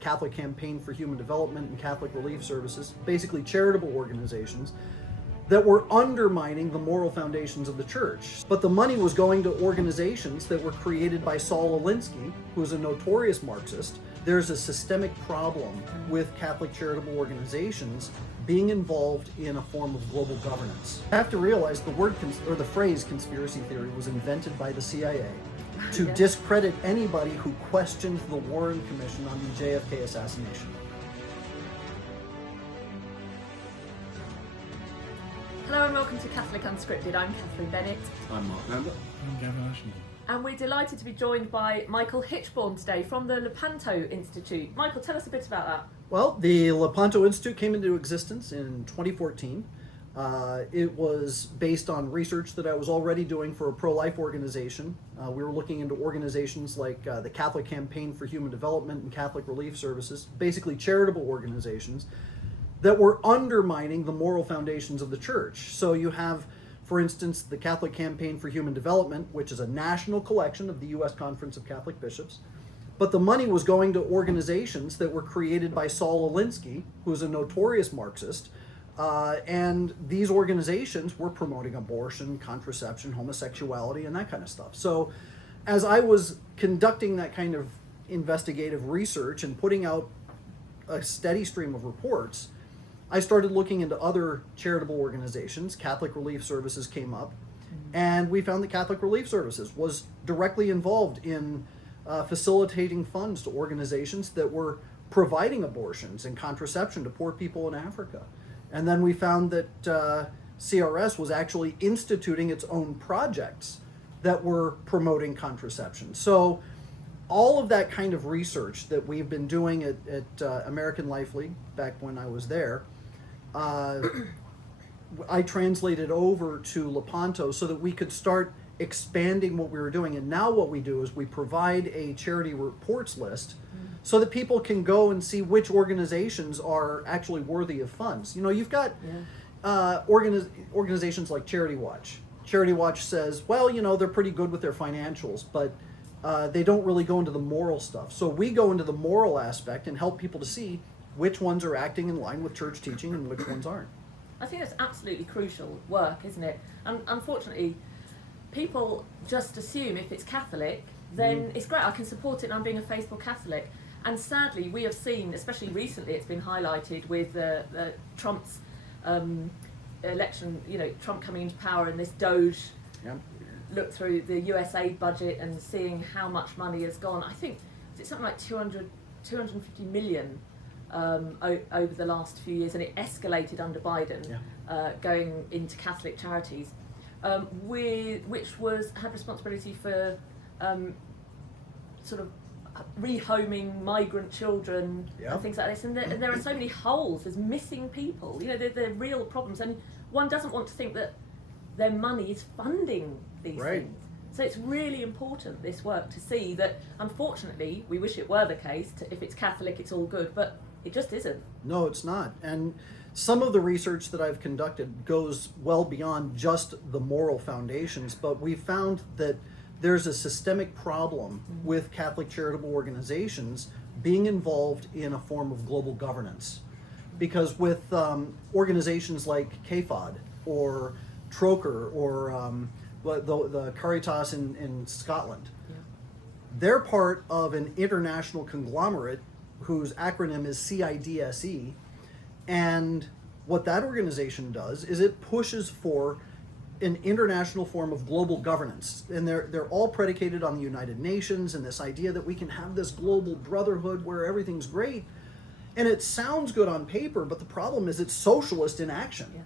Catholic Campaign for Human Development and Catholic Relief Services, basically charitable organizations that were undermining the moral foundations of the church. But the money was going to organizations that were created by Saul Alinsky, who's a notorious Marxist. There's a systemic problem with Catholic charitable organizations being involved in a form of global governance. You have to realize the phrase conspiracy theory was invented by the CIA to discredit anybody who questioned the Warren Commission on the JFK assassination. Hello and welcome to Catholic Unscripted. I'm Catherine Bennett. I'm Mark Lambert. I'm Gavin. And we're delighted to be joined by Michael Hichborn today from the Lepanto Institute. Michael, tell us a bit about that. Well, the Lepanto Institute came into existence in 2014. It was based on research that I was already doing for a pro-life organization. We were looking into organizations like the Catholic Campaign for Human Development and Catholic Relief Services, basically charitable organizations that were undermining the moral foundations of the church. So you have, for instance, the Catholic Campaign for Human Development, which is a national collection of the U.S. Conference of Catholic Bishops. But the money was going to organizations that were created by Saul Alinsky, who's a notorious Marxist. And these organizations were promoting abortion, contraception, homosexuality, and that kind of stuff. So as I was conducting that kind of investigative research and putting out a steady stream of reports, I started looking into other charitable organizations. Catholic Relief Services came up, and we found that Catholic Relief Services was directly involved in facilitating funds to organizations that were providing abortions and contraception to poor people in Africa. And then we found that CRS was actually instituting its own projects that were promoting contraception. So all of that kind of research that we've been doing at American Life League back when I was there, I translated over to Lepanto so that we could start expanding what we were doing. And now what we do is we provide a charity reports list so that people can go and see which organizations are actually worthy of funds. You know, you've got organizations like Charity Watch. Charity Watch says, well, you know, they're pretty good with their financials, but they don't really go into the moral stuff. So we go into the moral aspect and help people to see which ones are acting in line with church teaching and which ones aren't. I think that's absolutely crucial work, isn't it? And unfortunately, people just assume if it's Catholic, then it's great, I can support it and I'm being a faithful Catholic. And sadly, we have seen, especially recently, it's been highlighted with Trump's election, you know, Trump coming into power and this Doge look through the US aid budget and seeing how much money has gone. I think it's something like 250 million over the last few years, and it escalated under Biden, going into Catholic Charities, which had responsibility for sort of rehoming migrant children and things like this. And there are so many holes. There's missing people. You know, they're real problems, and one doesn't want to think that their money is funding these things. So it's really important, this work, to see that, unfortunately, we wish it were the case. If it's Catholic, it's all good, but it just isn't. No, it's not. And some of the research that I've conducted goes well beyond just the moral foundations, but we found that there's a systemic problem with Catholic charitable organizations being involved in a form of global governance. Because with organizations like CAFOD or Troker or the Caritas in Scotland, they're part of an international conglomerate whose acronym is CIDSE, and what that organization does is it pushes for an international form of global governance, and they're all predicated on the United Nations and this idea that we can have this global brotherhood where everything's great, and it sounds good on paper, but the problem is it's socialist in action.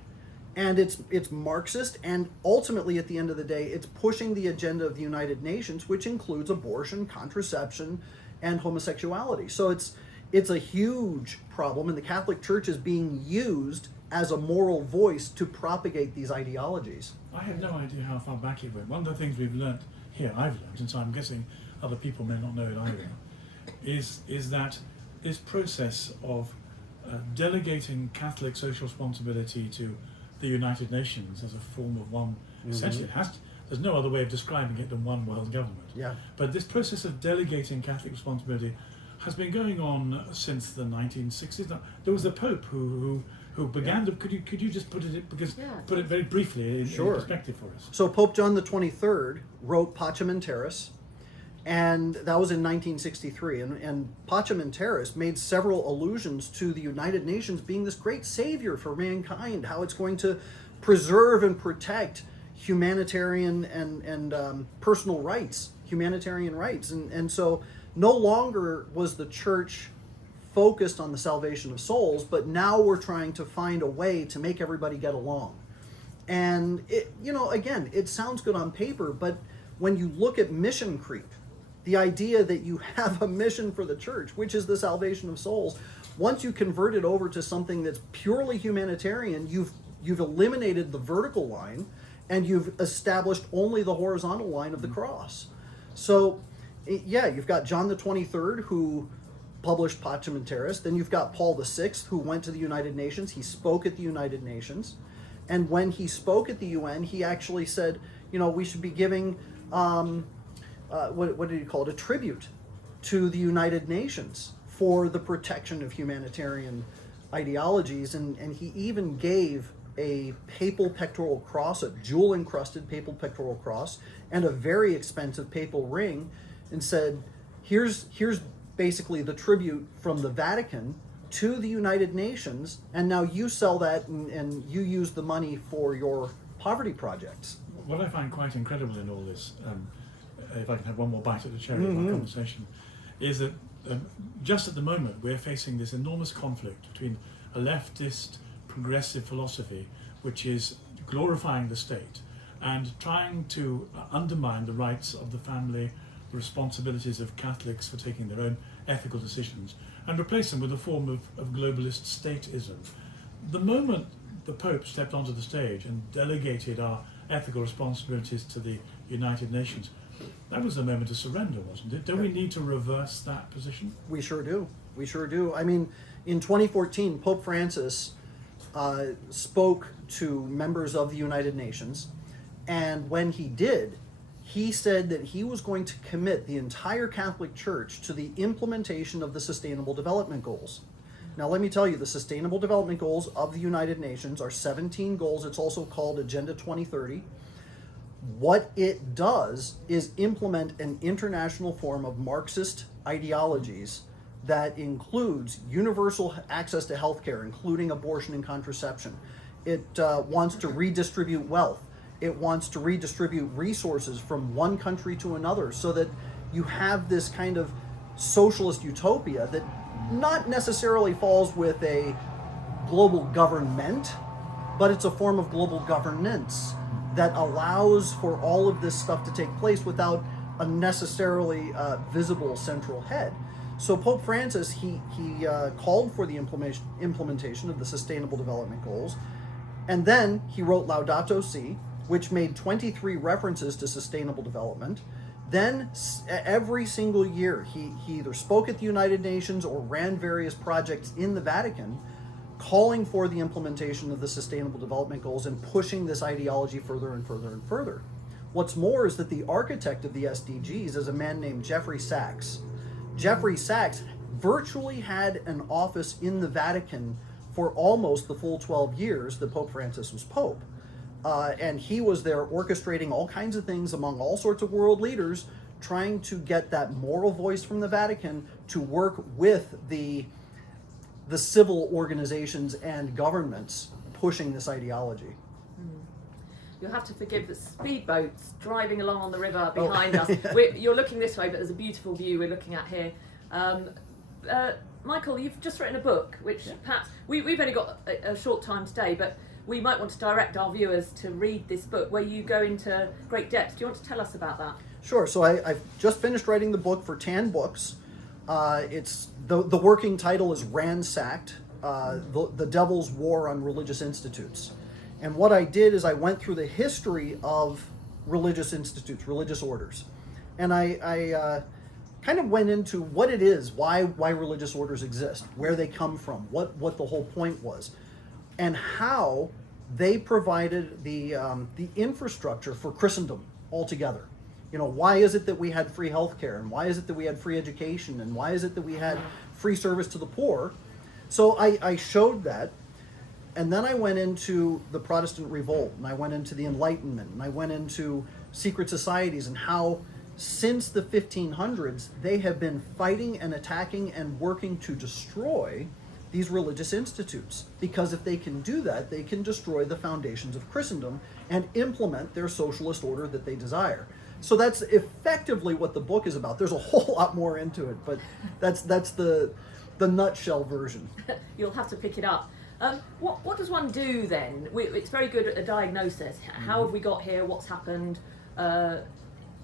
And it's Marxist, and ultimately at the end of the day it's pushing the agenda of the United Nations, which includes abortion, contraception, and homosexuality. So it's a huge problem, and the Catholic Church is being used as a moral voice to propagate these ideologies. I have no idea how far back it went. One of the things we've learnt here, I've learnt, and so I'm guessing other people may not know it either, is that this process of delegating Catholic social responsibility to the United Nations as a form of one, essentially, there's no other way of describing it than one world government. But this process of delegating Catholic responsibility has been going on since the 1960s. Now, there was a Pope who began. Could you just put it put it very briefly in perspective for us? So Pope John XXIII wrote Pacem and Terris, and that was in 1963. And Pacem and Terris made several allusions to the United Nations being this great savior for mankind, how it's going to preserve and protect humanitarian and personal rights, humanitarian rights. And so no longer was the church focused on the salvation of souls, but now we're trying to find a way to make everybody get along. And again, it sounds good on paper, but when you look at mission creep, the idea that you have a mission for the church, which is the salvation of souls, once you convert it over to something that's purely humanitarian, you've eliminated the vertical line and you've established only the horizontal line of the cross. So you've got John the 23rd who published Pacem and Terris. Then you've got Paul VI who went to the United Nations. He spoke at the United Nations. And when he spoke at the UN, he actually said, we should be giving, what did he call it, a tribute to the United Nations for the protection of humanitarian ideologies. And he even gave a papal pectoral cross, a jewel-encrusted papal pectoral cross, and a very expensive papal ring, and said, here's basically the tribute from the Vatican to the United Nations, and now you sell that and you use the money for your poverty projects. What I find quite incredible in all this, if I can have one more bite at the cherry of our conversation, is that just at the moment we're facing this enormous conflict between a leftist progressive philosophy, which is glorifying the state and trying to undermine the rights of the family, the responsibilities of Catholics for taking their own ethical decisions, and replace them with a form of globalist statism. The moment the Pope stepped onto the stage and delegated our ethical responsibilities to the United Nations, that was the moment to surrender, wasn't it? Don't we need to reverse that position? We sure do. We sure do. I mean, in 2014, Pope Francis spoke to members of the United Nations, and when he did, he said that he was going to commit the entire Catholic Church to the implementation of the Sustainable Development Goals. Now, let me tell you, the Sustainable Development Goals of the United Nations are 17 goals. It's also called Agenda 2030. What it does is implement an international form of Marxist ideologies that includes universal access to healthcare, including abortion and contraception. It wants to redistribute wealth. It wants to redistribute resources from one country to another so that you have this kind of socialist utopia that not necessarily falls with a global government, but it's a form of global governance that allows for all of this stuff to take place without a necessarily visible central head. So Pope Francis, he called for the implementation of the Sustainable Development Goals, and then he wrote Laudato Si, which made 23 references to sustainable development. Then every single year, he either spoke at the United Nations or ran various projects in the Vatican calling for the implementation of the Sustainable Development Goals and pushing this ideology further and further and further. What's more is that the architect of the SDGs is a man named Jeffrey Sachs. Jeffrey Sachs virtually had an office in the Vatican for almost the full 12 years that Pope Francis was Pope. And he was there orchestrating all kinds of things among all sorts of world leaders, trying to get that moral voice from the Vatican to work with the civil organizations and governments pushing this ideology. You'll have to forgive the speedboats driving along on the river behind us. You're looking this way, but there's a beautiful view we're looking at here. Michael, you've just written a book, which perhaps we've only got a short time today, but we might want to direct our viewers to read this book where you go into great depth. Do you want to tell us about that? Sure. So I've just finished writing the book for Tan Books. It's the working title is Ransacked, the Devil's War on Religious Institutes. And what I did is I went through the history of religious institutes, religious orders. And I kind of went into what it is, why religious orders exist, where they come from, what the whole point was, and how they provided the infrastructure for Christendom altogether. You know, why is it that we had free healthcare, and why is it that we had free education, and why is it that we had free service to the poor? So I showed that, and then I went into the Protestant revolt, and I went into the Enlightenment, and I went into secret societies, and how since the 1500s they have been fighting and attacking and working to destroy these religious institutes, because if they can do that, they can destroy the foundations of Christendom and implement their socialist order that they desire. So that's effectively what the book is about. There's a whole lot more into it, but that's the nutshell version. You'll have to pick it up. What does one do then? It's very good at a diagnosis. How have we got here? What's happened?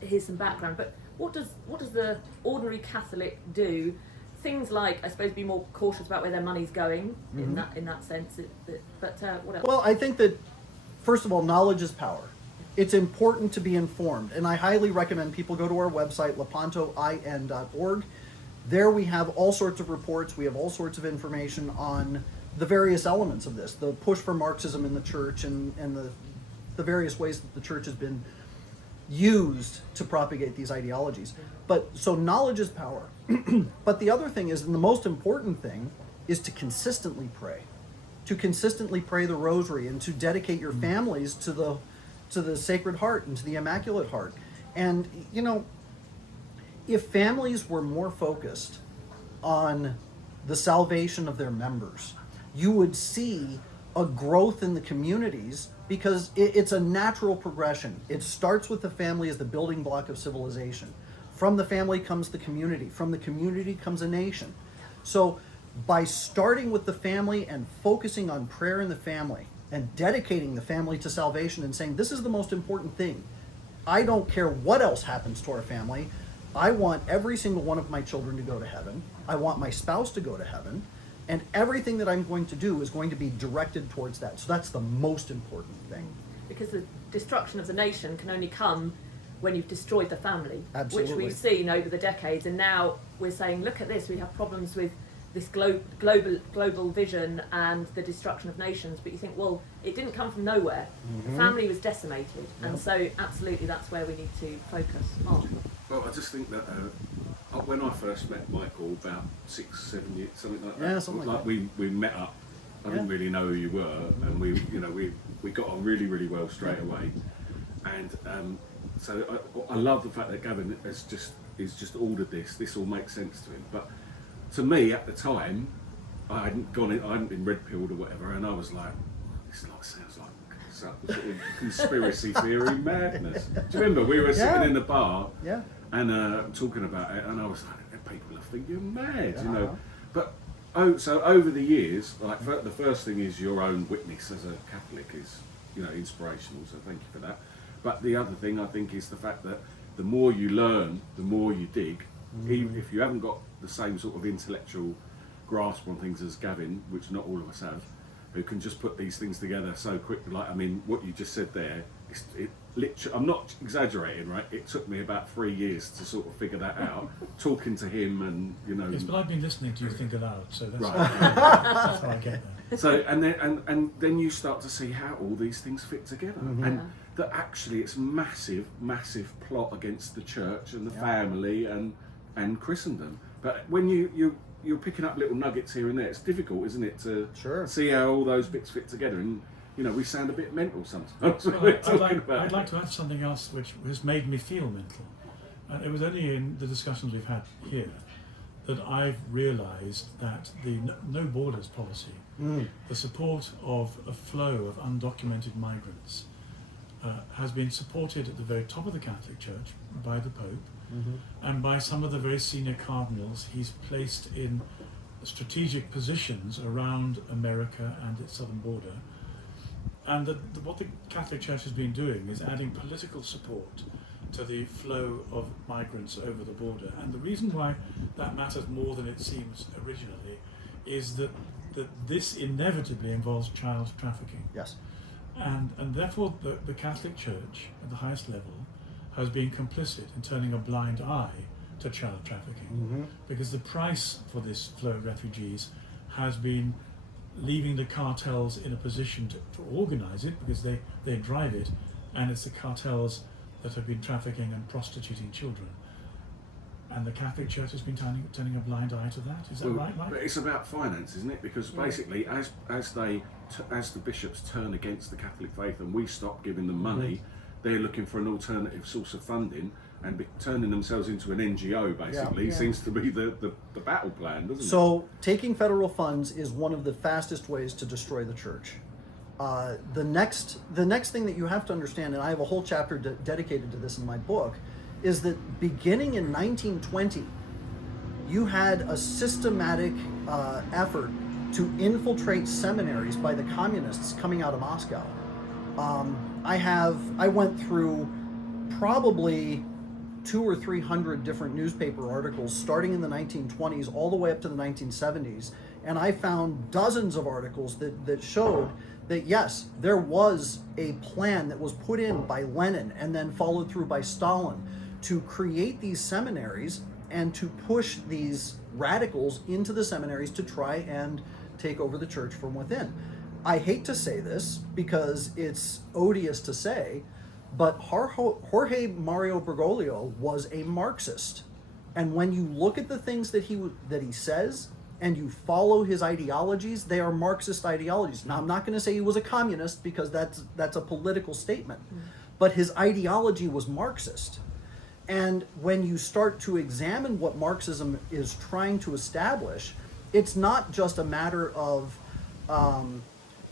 Here's some background. But what does the ordinary Catholic do? Things like, I suppose, be more cautious about where their money's going in that sense. But what else? Well, I think that, first of all, knowledge is power. It's important to be informed, and I highly recommend people go to our website, lepantoin.org. There we have all sorts of reports. We have all sorts of information on the various elements of this, the push for Marxism in the church, and the various ways that the church has been used to propagate these ideologies. But so knowledge is power. But the other thing is, and the most important thing, is to consistently pray. To consistently pray the rosary and to dedicate your families to the Sacred Heart and to the Immaculate Heart. And, you know, if families were more focused on the salvation of their members, you would see a growth in the communities, because it's a natural progression. It starts with the family as the building block of civilization. From the family comes the community. From the community comes a nation. So by starting with the family and focusing on prayer in the family and dedicating the family to salvation and saying, this is the most important thing. I don't care what else happens to our family. I want every single one of my children to go to heaven. I want my spouse to go to heaven. And everything that I'm going to do is going to be directed towards that. So that's the most important thing. Because the destruction of the nation can only come when you've destroyed the family, Absolutely. which we've seen over the decades. And now we're saying, look at this, we have problems with this global vision and the destruction of nations. But you think, well, it didn't come from nowhere. The family was decimated. And so absolutely that's where we need to focus on. Well, I just think that when I first met Michael about 6-7 years, something like that, Yeah, something like that. we met up. I didn't really know who you were, and we got on really, really well straight away. And so I love the fact that Gavin is just ordered this. This all makes sense to him. But to me at the time, I hadn't been red pilled or whatever, and I was like, this sounds like some sort of conspiracy theory madness. Do you remember we were sitting in the bar? Yeah. And talking about it, and I was like, people will think you're mad, Yeah. you know. But so over the years, like the first thing is your own witness as a Catholic is, inspirational. So thank you for that. But the other thing I think is the fact that the more you learn, the more you dig. Even if you haven't got the same sort of intellectual grasp on things as Gavin, which not all of us have, who can just put these things together so quickly. Like, I mean, what you just said there, literally, I'm not exaggerating, right? It took me about 3 years to sort of figure that out, talking to him and, Yes, but I've been listening to you think aloud, so that's, Right. that's how I get there. So, and then you start to see how all these things fit together. And that actually it's massive plot against the church and the family and Christendom. But when you're picking up little nuggets here and there, it's difficult, isn't it, to see how all those bits fit together. And we sound a bit mental sometimes when we're talking about I'd like to add something else which has made me feel mental. It was only in the discussions we've had here that I've realised that the no borders policy, the support of a flow of undocumented migrants, has been supported at the very top of the Catholic Church by the Pope and by some of the very senior cardinals he's placed in strategic positions around America and its southern border. And what the Catholic Church has been doing is adding political support to the flow of migrants over the border. And the reason why that matters more than it seems originally is that this inevitably involves child trafficking. Yes. And therefore the Catholic Church at the highest level has been complicit in turning a blind eye to child trafficking, because the price for this flow of refugees has been leaving the cartels in a position to organize it, because they drive it, and it's the cartels that have been trafficking and prostituting children. And the Catholic Church has been turning a blind eye to that. Is that right, Mike? But it's about finance, isn't it? Because basically, as the bishops turn against the Catholic faith and we stop giving them money, they're looking for an alternative source of funding, and turning themselves into an NGO basically seems to be the battle plan, doesn't it? So taking federal funds is one of the fastest ways to destroy the church. The next thing that you have to understand, and I have a whole chapter dedicated to this in my book, is that beginning in 1920, you had a systematic effort to infiltrate seminaries by the communists coming out of Moscow. I went through probably 200 or 300 different newspaper articles starting in the 1920s all the way up to the 1970s, and I found dozens of articles that showed that yes, there was a plan that was put in by Lenin and then followed through by Stalin to create these seminaries and to push these radicals into the seminaries to try and take over the church from within. I hate to say this because it's odious to say, but Jorge Mario Bergoglio was a Marxist. And when you look at the things that he says and you follow his ideologies, they are Marxist ideologies. Now, I'm not going to say he was a communist because that's a political statement, but his ideology was Marxist. And when you start to examine what Marxism is trying to establish, it's not just a matter of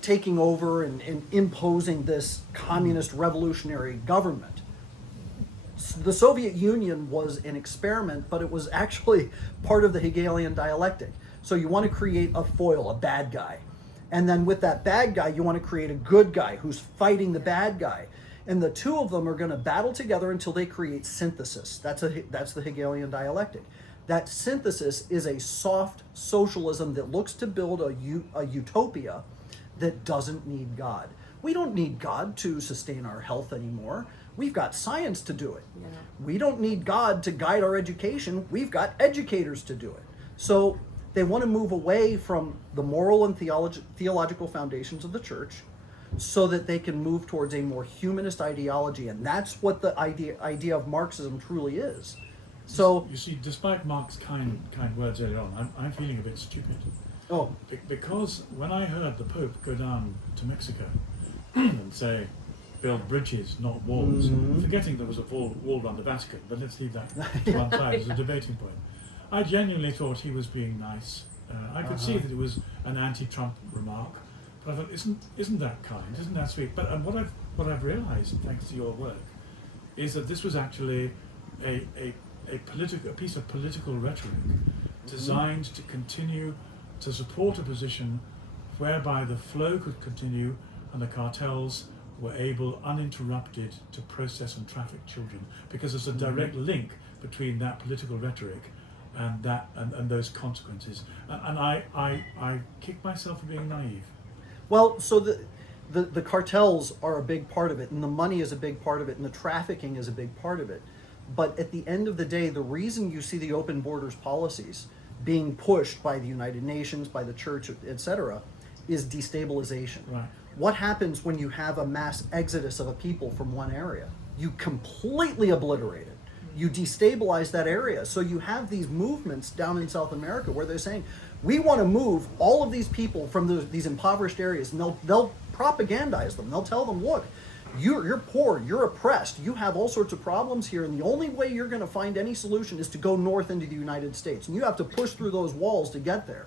taking over and imposing this communist revolutionary government. The Soviet Union was an experiment, but it was actually part of the Hegelian dialectic. So you want to create a foil, a bad guy. And then with that bad guy, you want to create a good guy who's fighting the bad guy. And the two of them are going to battle together until they create synthesis. That's the Hegelian dialectic. That synthesis is a soft socialism that looks to build a utopia that doesn't need God. We don't need God to sustain our health anymore. We've got science to do it. Yeah. We don't need God to guide our education. We've got educators to do it. So they want to move away from the moral and theological foundations of the church so that they can move towards a more humanist ideology. And that's what the idea of Marxism truly is. So you see, despite Mark's kind words earlier on, I'm feeling a bit stupid. Oh, because when I heard the Pope go down to Mexico and say, build bridges, not walls, forgetting there was a wall around the Vatican, but let's leave that to one side as a debating point. I genuinely thought he was being nice. I could see that it was an anti-Trump remark, but I thought, isn't that kind? Isn't that sweet? But what I've realised, thanks to your work, is that this was actually a piece of political rhetoric designed to continue to support a position whereby the flow could continue and the cartels were able, uninterrupted, to process and traffic children, because there's a direct link between that political rhetoric and that and those consequences. And I kick myself for being naive. well, so the cartels are a big part of it, and the money is a big part of it, and the trafficking is a big part of it. But at the end of the day, the reason you see the open borders policies being pushed by the United Nations, by the church, etc., is destabilization. Right. What happens when you have a mass exodus of a people from one area? You completely obliterate it. You destabilize that area. So you have these movements down in South America where they're saying, we want to move all of these people from these impoverished areas, and they'll propagandize them. They'll tell them, look, you're poor, you're oppressed, you have all sorts of problems here, and the only way you're going to find any solution is to go north into the United States, and you have to push through those walls to get there.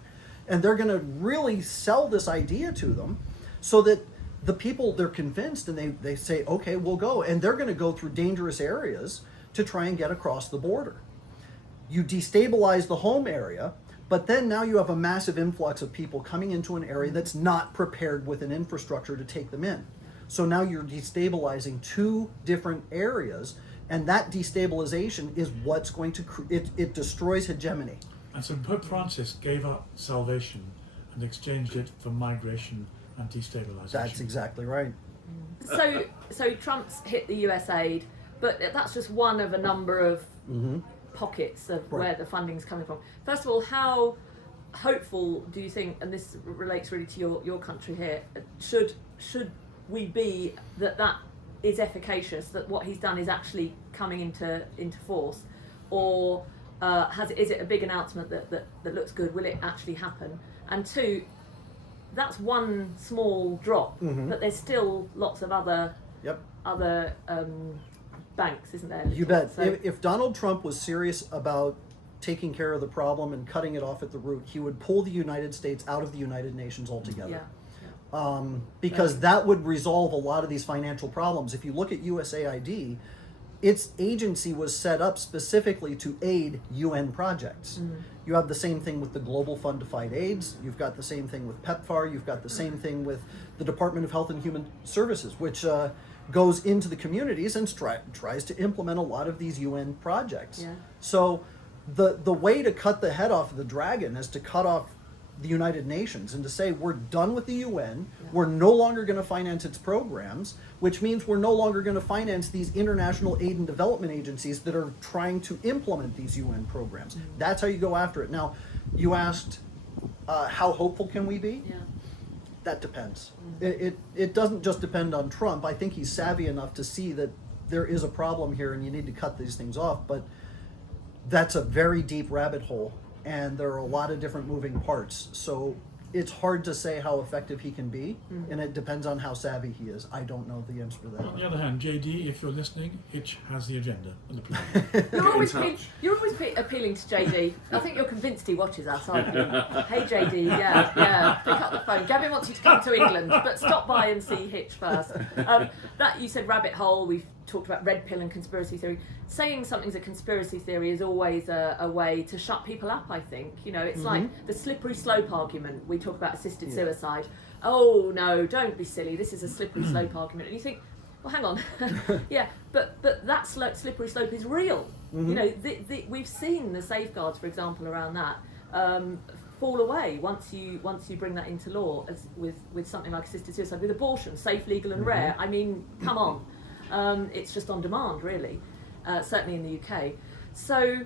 And they're going to really sell this idea to them so that the people, they're convinced, and they say, okay, we'll go. And they're going to go through dangerous areas to try and get across the border. You destabilize the home area, but then now you have a massive influx of people coming into an area that's not prepared with an infrastructure to take them in. So now you're destabilizing two different areas, and that destabilization is what's going to, it destroys hegemony. And so Pope Francis gave up salvation and exchanged it for migration and destabilization. That's exactly right. So Trump's hit the US aid, but that's just one of a number of pockets of where the funding's coming from. First of all, how hopeful do you think, and this relates really to your country here, should we be that is efficacious, that what he's done is actually coming into force, or is it a big announcement that looks good? Will it actually happen? And two, that's one small drop, but there's still lots of other banks, isn't there? You bet. So, If Donald Trump was serious about taking care of the problem and cutting it off at the root, he would pull the United States out of the United Nations altogether. Because that would resolve a lot of these financial problems. If you look at USAID, its agency was set up specifically to aid UN projects. You have the same thing with the Global Fund to Fight AIDS. You've got the same thing with PEPFAR. You've got the same thing with the Department of Health and Human Services, which goes into the communities and tries to implement a lot of these UN projects. So the way to cut the head off of the dragon is to cut off the United Nations and to say we're done with the UN, we're no longer going to finance its programs, which means we're no longer going to finance these international aid and development agencies that are trying to implement these UN programs. That's how you go after it. Now, you asked how hopeful can we be? That depends. It doesn't just depend on Trump. I think he's savvy enough to see that there is a problem here and you need to cut these things off, but that's a very deep rabbit hole. And there are a lot of different moving parts. So it's hard to say how effective he can be, and it depends on how savvy he is. I don't know the answer to that. On the other hand, JD, if you're listening, Hitch has the agenda on the plan. you're always appealing to JD. I think you're convinced he watches us, aren't you? Hey JD, yeah, pick up the phone. Gavin wants you to come to England, but stop by and see Hitch first. That you said rabbit hole. We've talked about red pill and conspiracy theory. Saying something's a conspiracy theory is always a way to shut people up, I think. You know, it's like the slippery slope argument. We talk about assisted suicide. Oh no, don't be silly. This is a slippery slope argument. And you think, well, hang on. but that slippery slope is real. You know, we've seen the safeguards, for example, around that fall away once you bring that into law, as with something like assisted suicide, with abortion, safe, legal and rare. I mean, come on. It's just on demand, really. Certainly in the UK. So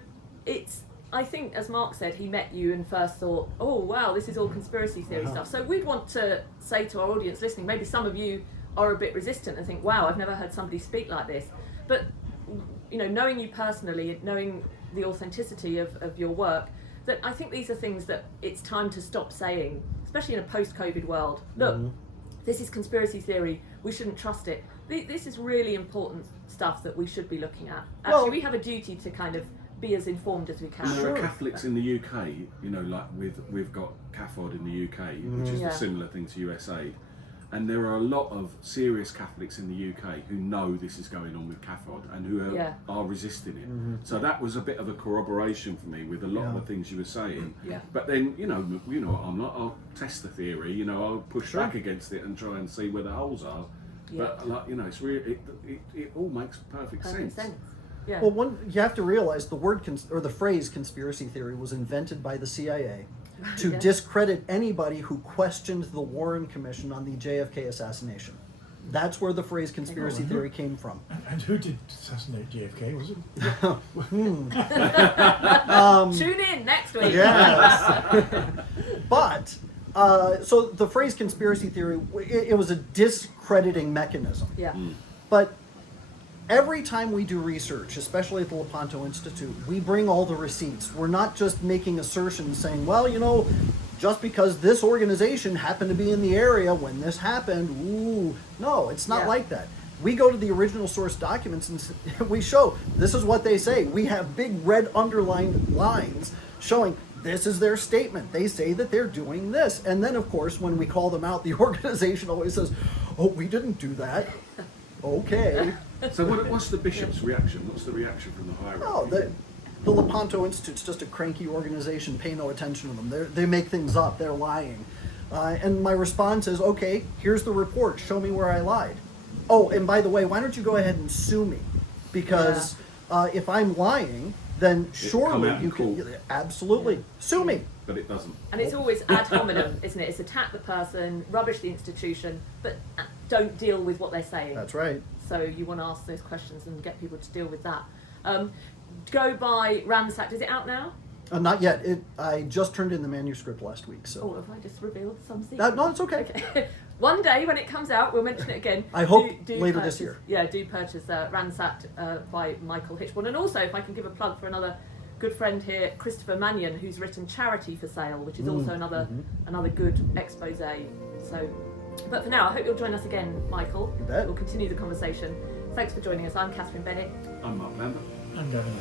I think, as Mark said, he met you and first thought, oh wow, this is all conspiracy theory stuff. So we'd want to say to our audience listening, maybe some of you are a bit resistant and think, wow, I've never heard somebody speak like this. But, you know, knowing you personally, knowing the authenticity of your work, that I think these are things that it's time to stop saying, especially in a post-COVID world. Look, this is conspiracy theory, we shouldn't trust it. This is really important stuff that we should be looking at. Actually, we have a duty to kind of be as informed as we can. There are Catholics in the UK, you know, like we've got CAFOD in the UK, which is a similar thing to USAID. And there are a lot of serious Catholics in the UK who know this is going on with CAFOD and who are resisting it. So that was a bit of a corroboration for me with a lot of the things you were saying. But then, you know what I'm like, I'll test the theory, you know, I'll push back against it and try and see where the holes are. But like, you know, it's really it all makes perfect sense. Yeah. Well, you have to realize the word or the phrase conspiracy theory was invented by the CIA to discredit anybody who questioned the Warren Commission on the JFK assassination. That's where the phrase conspiracy theory came from. And who did assassinate JFK? Was it? Tune in next week. Yes. But so the phrase conspiracy theory, it was a discrediting mechanism. But every time we do research, especially at the Lepanto Institute, we bring all the receipts. We're not just making assertions saying, well, you know, just because this organization happened to be in the area when this happened, ooh. No, it's not like that. We go to the original source documents and we show this is what they say. We have big red underlined lines showing this is their statement. They say that they're doing this. And then, of course, when we call them out, the organization always says, oh, we didn't do that. Okay. So what's the bishop's reaction? What's the reaction from the hierarchy? Oh, the Lepanto Institute's just a cranky organization. Pay no attention to them. They make things up. They're lying. And my response is, okay, here's the report. Show me where I lied. Oh, and by the way, why don't you go ahead and sue me? Because if I'm lying, then surely you can absolutely sue me. But it doesn't. And it's always ad hominem, isn't it? It's attack the person, rubbish the institution, but don't deal with what they're saying. That's right. So you want to ask those questions and get people to deal with that. Go by Ransacked. Is it out now? Not yet. I just turned in the manuscript last week, so. Oh, have I just revealed some secrets? No, it's okay. Okay. One day when it comes out, we'll mention it again. I hope do later purchase, this year. Yeah, do purchase Ransacked by Michael Hichborn. And also, if I can give a plug for another good friend here, Christopher Mannion, who's written Charity for Sale, which is also another good expose. So, but for now, I hope you'll join us again, Michael. You bet. We'll continue the conversation. Thanks for joining us. I'm Katherine Bennett. I'm Mark Lambert. I'm Gavin.